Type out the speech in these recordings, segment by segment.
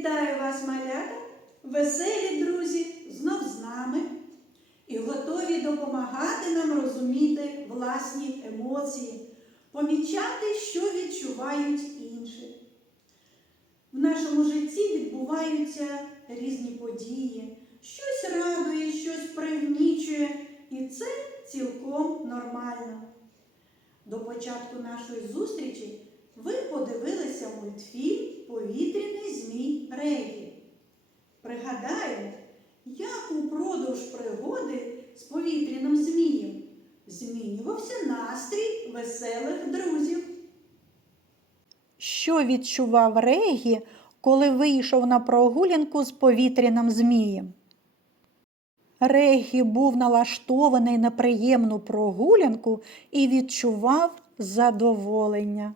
Вітаю вас, малята! Веселі друзі, знов з нами і готові допомагати нам розуміти власні емоції, помічати, що відчувають інші. В нашому житті відбуваються різні події, щось радує, щось пригнічує, і це цілком нормально. До початку нашої зустрічі ви подивилися мультфільм Повітряний змій Регі. Пригадаємо, як упродовж пригоди з повітряним змієм змінювався настрій веселих друзів. Що відчував Регі, коли вийшов на прогулянку з повітряним змієм? Регі був налаштований на приємну прогулянку і відчував задоволення.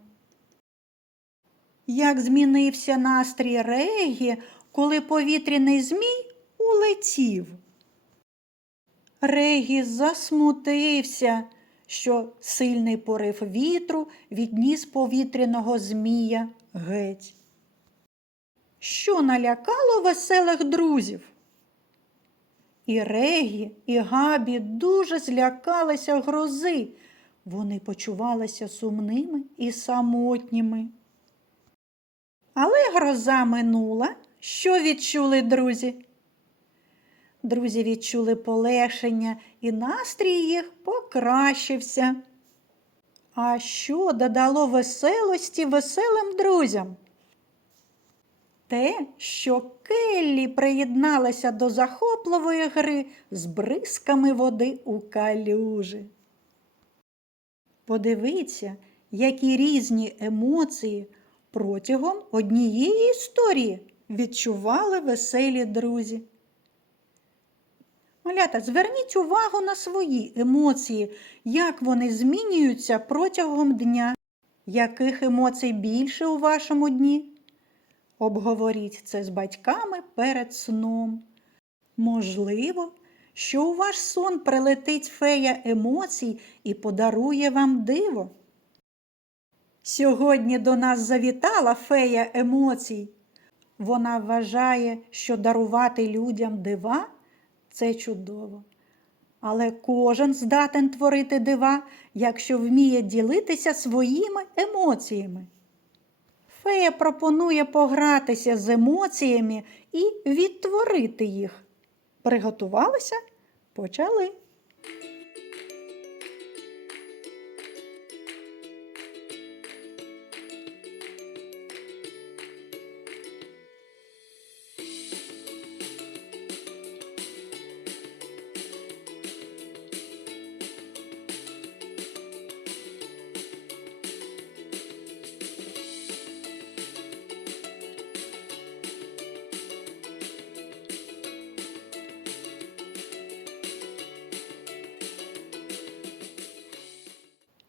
Як змінився настрій Регі, коли повітряний змій улетів? Регі засмутився, що сильний порив вітру відніс повітряного змія геть. Що налякало веселих друзів? І Регі, і Габі дуже злякалися грози. Вони почувалися сумними і самотніми. Але гроза минула. Що відчули друзі? Друзі відчули полегшення, і настрій їх покращився. А що додало веселості веселим друзям? Те, що Келлі приєдналася до захопливої гри з бризками води у калюжі. Подивіться, які різні емоції протягом однієї історії відчували веселі друзі. Малята, зверніть увагу на свої емоції, як вони змінюються протягом дня. Яких емоцій більше у вашому дні? Обговоріть це з батьками перед сном. Можливо, що у ваш сон прилетить фея емоцій і подарує вам диво. Сьогодні до нас завітала фея емоцій. Вона вважає, що дарувати людям дива це чудово. Але кожен здатен творити дива, якщо вміє ділитися своїми емоціями. Фея пропонує погратися з емоціями і відтворити їх. Приготувалися? Почали.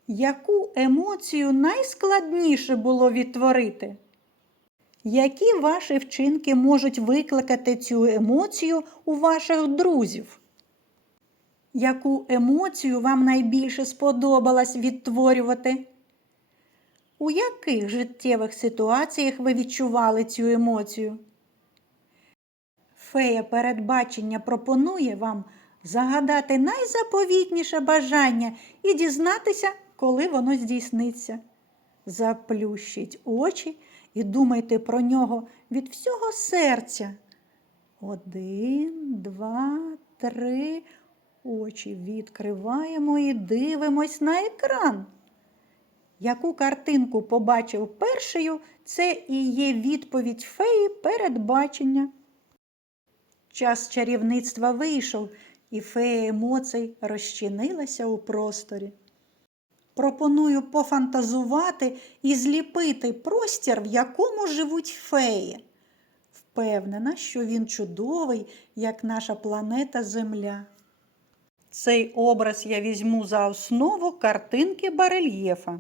Яку емоцію найскладніше було відтворити? Які ваші вчинки можуть викликати цю емоцію у ваших друзів? Яку емоцію вам найбільше сподобалось відтворювати? У яких життєвих ситуаціях ви відчували цю емоцію? Фея передбачення пропонує вам загадати найзаповітніше бажання і дізнатися, коли воно здійсниться. Заплющіть очі і думайте про нього від всього серця. Один, два, три. Очі відкриваємо і дивимось на екран. Яку картинку побачив першою, це і є відповідь феї передбачення. Час чарівництва вийшов, і фея емоцій розчинилася у просторі. Пропоную пофантазувати і зліпити простір, в якому живуть феї. Впевнена, що він чудовий, як наша планета Земля. Цей образ я візьму за основу картинки барельєфа.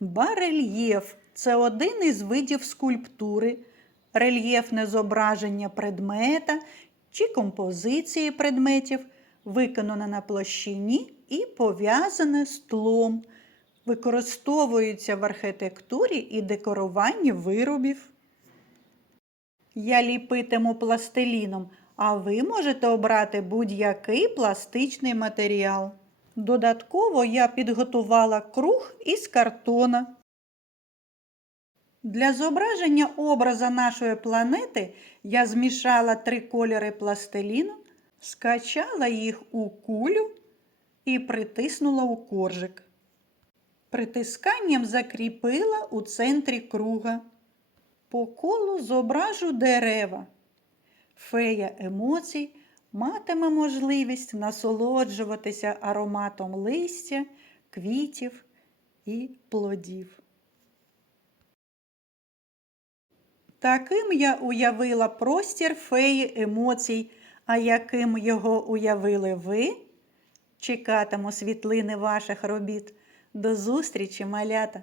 Барельєф це один із видів скульптури, рельєфне зображення предмета чи композиції предметів, виконане на площині і пов'язане з тлом, використовується в архітектурі і декоруванні виробів. Я ліпитиму пластиліном, а ви можете обрати будь-який пластичний матеріал. Додатково я підготувала круг із картона. Для зображення образа нашої планети я змішала три кольори пластиліну, скачала їх у кулю і притиснула у коржик. Притисканням закріпила у центрі круга. По колу зображу дерева. Фея емоцій матиме можливість насолоджуватися ароматом листя, квітів і плодів. Таким я уявила простір феї емоцій, а яким його уявили ви? Чекатиму світлини ваших робіт. До зустрічі, малята!